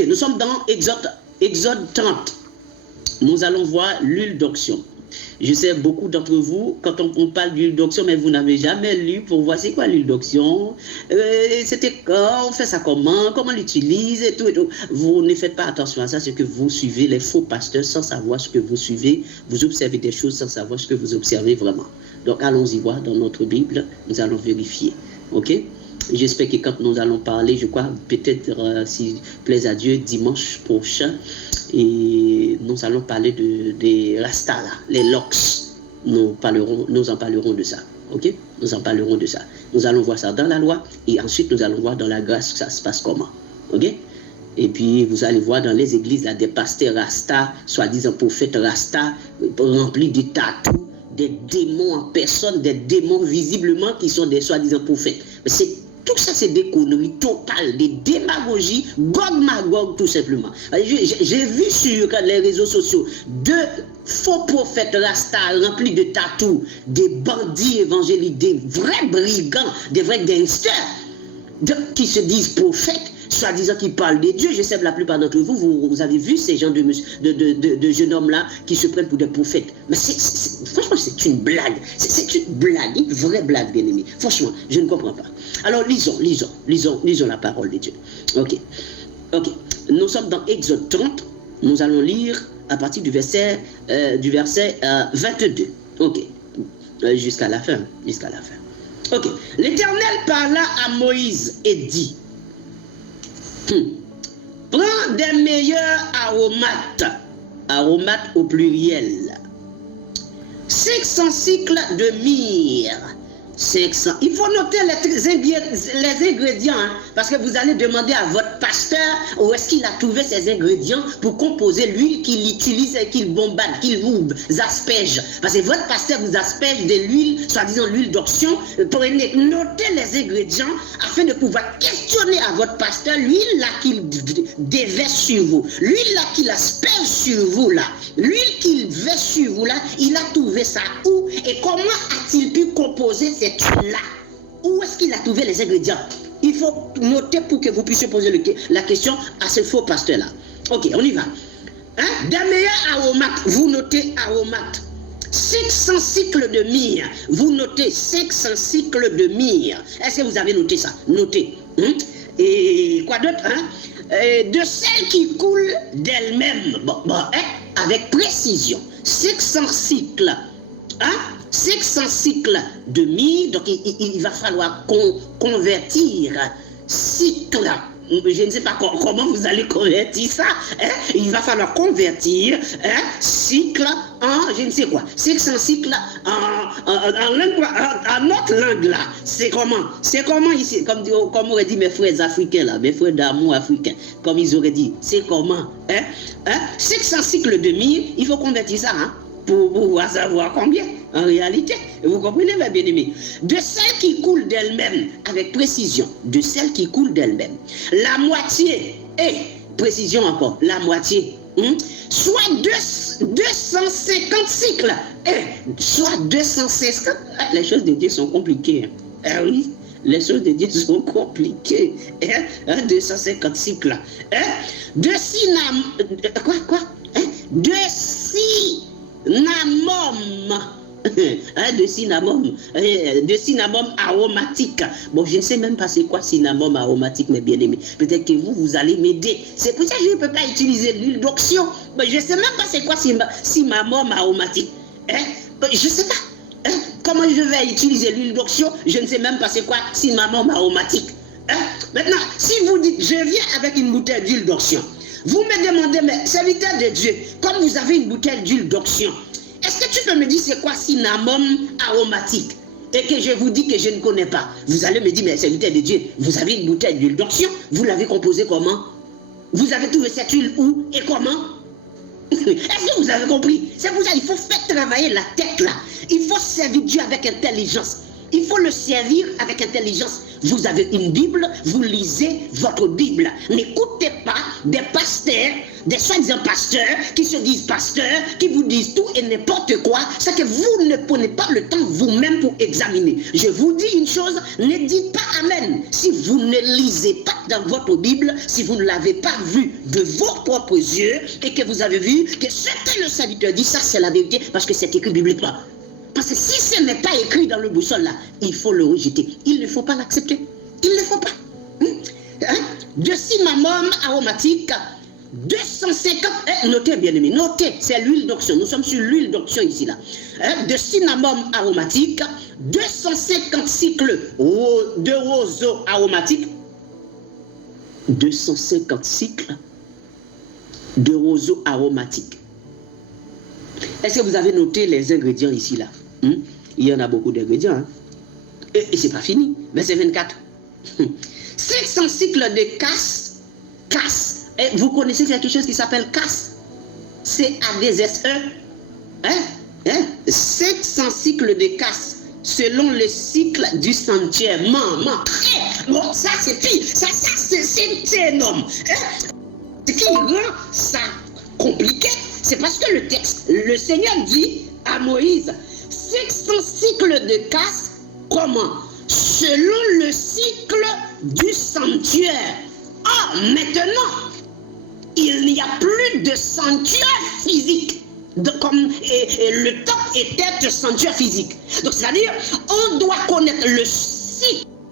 Ok, nous sommes dans Exode 30. Nous allons voir l'huile d'onction. Je sais, beaucoup d'entre vous, quand on parle d'huile d'onction, mais vous n'avez jamais lu pour voir c'est quoi l'huile d'onction, c'était quand, on fait ça comment l'utilise et tout et tout. Vous ne faites pas attention à ça, c'est que vous suivez les faux pasteurs sans savoir ce que vous suivez, vous observez des choses sans savoir ce que vous observez vraiment. Donc allons-y voir dans notre Bible, nous allons vérifier. Ok? J'espère que quand nous allons parler, je crois, peut-être, si plaise à Dieu, dimanche prochain, et nous allons parler des Rastas, là, les locks. Nous en parlerons de ça. Ok? Nous en parlerons de ça. Nous allons voir ça dans la loi, et ensuite nous allons voir dans la grâce ça se passe comment. Ok? Et puis vous allez voir dans les églises là, des pasteurs Rastas, soi-disant prophètes Rastas, remplis de tatous, des démons en personne, des démons visiblement qui sont des soi-disant prophètes. Tout ça, c'est des conneries totales, des démagogies, Gog-Magog, tout simplement. J'ai vu sur les réseaux sociaux deux faux prophètes Rastas remplis de tatous, des bandits évangéliques, des vrais brigands, des vrais gangsters qui se disent prophètes, soi-disant qui parlent de Dieu. Je sais que la plupart d'entre vous, vous avez vu ces gens de jeunes hommes-là qui se prennent pour des prophètes. Mais franchement, c'est une blague. C'est une blague, une vraie blague, bien aimé. Franchement, je ne comprends pas. Alors, lisons la parole de Dieu. Ok. Nous sommes dans Exode 30. Nous allons lire à partir du verset 22. Ok. Jusqu'à la fin. Ok. L'Éternel parla à Moïse et dit: prends des meilleurs aromates au pluriel, 500 cycles de myrrhe, 500. Il faut noter les ingrédients, hein, parce que vous allez demander à votre pasteur où est-ce qu'il a trouvé ces ingrédients pour composer l'huile qu'il utilise et qu'il bombarde, qu'il vous asperge. Parce que votre pasteur vous asperge de l'huile, soi-disant l'huile d'onction. Prenez, notez les ingrédients afin de pouvoir questionner à votre pasteur l'huile là qu'il déverse sur vous, l'huile là qu'il asperge sur vous là, l'huile qu'il verse sur vous là, il a trouvé ça où et comment a-t-il pu composer cette huile là? Où est-ce qu'il a trouvé les ingrédients? Il faut noter pour que vous puissiez poser la question à ce faux pasteur-là. Ok, on y va. Hein? Des meilleurs aromates, vous notez aromates. 500 cycles de myrrhe, vous notez 500 cycles de myrrhe. Est-ce que vous avez noté ça? Notez. Et quoi d'autre? De celles qui coulent d'elles-mêmes. Avec précision. 500 cycles. 500 cycles de myrrhe, donc il va falloir convertir cycle. Je ne sais pas comment vous allez convertir ça. Il va falloir convertir cycle en je ne sais quoi. 500 cycles en notre langue là. C'est comment ici, comme auraient dit mes frères africains là, mes frères d'amour africains, comme ils auraient dit, c'est comment 500 cycles de myrrhe, il faut convertir ça pour pouvoir savoir combien en réalité. Vous comprenez, mes bien-aimés? De celles qui coulent d'elles-mêmes, avec précision, de celles qui coulent d'elles-mêmes. La moitié, précision encore, la moitié, soit 250 cycles, soit 250. Les choses de Dieu sont compliquées. Oui, les choses de Dieu sont compliquées. 250 cycles. De cinnamon. De de cinnamon aromatique. Bon, je ne sais même pas c'est quoi cinnamon aromatique, mes bien-aimés. Peut-être que vous allez m'aider. C'est pour ça que je ne peux pas utiliser l'huile d'onction. Je ne sais même pas c'est quoi cinnamon aromatique. Je ne sais pas. Comment je vais utiliser l'huile d'onction? Je ne sais même pas c'est quoi cinnamon aromatique. Maintenant, si vous dites, je viens avec une bouteille d'huile d'onction, vous me demandez, mais serviteur de Dieu, comme vous avez une bouteille d'huile d'onction, est-ce que tu peux me dire c'est quoi cinnamon aromatique? Et que je vous dis que je ne connais pas. Vous allez me dire, mais serviteur de Dieu, vous avez une bouteille d'huile d'onction, vous l'avez composée comment? Vous avez trouvé cette huile où et comment? Est-ce que vous avez compris? C'est pour ça qu'il faut faire travailler la tête là. Il faut servir Dieu avec intelligence. Il faut le servir avec intelligence. Vous avez une Bible, vous lisez votre Bible. N'écoutez pas des pasteurs, des soi-disant pasteurs, qui se disent pasteurs, qui vous disent tout et n'importe quoi, c'est que vous ne prenez pas le temps vous-même pour examiner. Je vous dis une chose, ne dites pas Amen si vous ne lisez pas dans votre Bible, si vous ne l'avez pas vu de vos propres yeux et que vous avez vu que ce que le serviteur dit, ça c'est la vérité parce que c'est écrit bibliquement. Parce que si ce n'est pas écrit dans le boussole là, il faut le rejeter. Il ne faut pas l'accepter. Il ne faut pas. De cinnamome aromatique, 250, notez bien aimé, notez, c'est l'huile d'onction. Nous sommes sur l'huile d'onction ici là. De cinnamome aromatique, 250 cycles de roseau aromatique, 250 cycles de roseau aromatique. Est-ce que vous avez noté les ingrédients ici là? Il y en a beaucoup d'ingrédients. Hein? Et c'est pas fini. Verset 24. 500 cycles de casse. Et vous connaissez quelque chose qui s'appelle casse? C-A-D-S-E. 500 cycles de casse selon le cycle du sanctuaire. Bon, ça c'est pire. Ça c'est énorme. Ce qui rend ça compliqué, c'est parce que le texte, le Seigneur dit à Moïse, 500 cycles de casse, comment? Selon le cycle du sanctuaire. Or, maintenant, il n'y a plus de sanctuaire physique. Et le temps était un sanctuaire physique. Donc, c'est-à-dire, on doit connaître le